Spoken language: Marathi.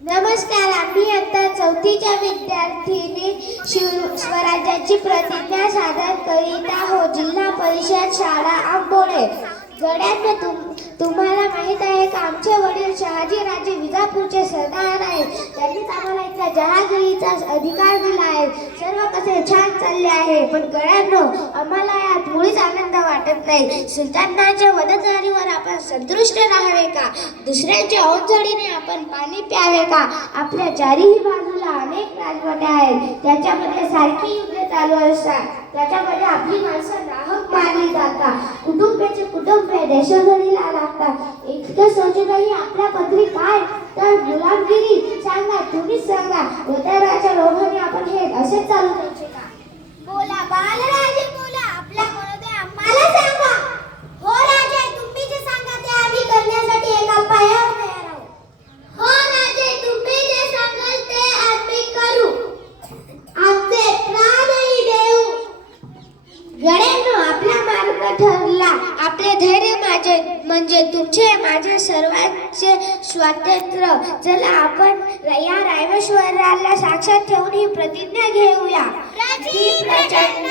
नमस्कार. आम्ही आता चौथीच्या विद्यार्थिनी स्वराज्याची प्रतिज्ञा सादर करीत आहोत. जिल्हा परिषद शाळा आंबोळे. गड्यांनो, तुम्हाला माहीत आहे का आमचे वडील शहाजीराजे विजापूरचे सरदार आहेत. त्यांनीच आम्हाला इथल्या जहागिरीचा अधिकार दिला आहे. सर्व कसे छान चालले आहे, पण गड्यांनो आम्हाला यात मुळीच आनंद वाटत नाही. सुलतानाच्या वधजारीवर आपण संतुष्ट राहावे का? दुसऱ्यांच्या अवजडीने आपण पाणी प्यावे का? आपल्या चारही बाजूला अनेक राजवट्या आहेत. त्याच्यामध्ये सारखी युद्ध चालू असतात. त्याच्यामध्ये आपली माणसं नाहक मारली जातात. कुटुंबाचे कुटुंब देशोधडीला लागतात. इतकं सोचूनही आपल्या पदरी काय तर गुलामगिरी. सांगा, तुम्हीच सांगा, वताराच्या लोभाने आपण हे असे चालू द्यायचे का? बोला बालराजे बोला, आपल्या मनोदय आम्हाला सांगा. हो राजे, तुम्ही जे सांगा ते आम्ही करण्यासाठी एका पायावर तयार आहोत. हो राजे, तुम्ही जे सांगाल ते आम्ही करू. आमचे प्राणही देऊ. गड्यांनो, आपला मार्ग ठरला. आपले धैर्य माझे म्हणजे तुमचे माझे सर्वांचे स्वातंत्र्य. चला आपण या रामेश्वराला साक्षात ठेवून ही प्रतिज्ञा घेऊया. प्रचंड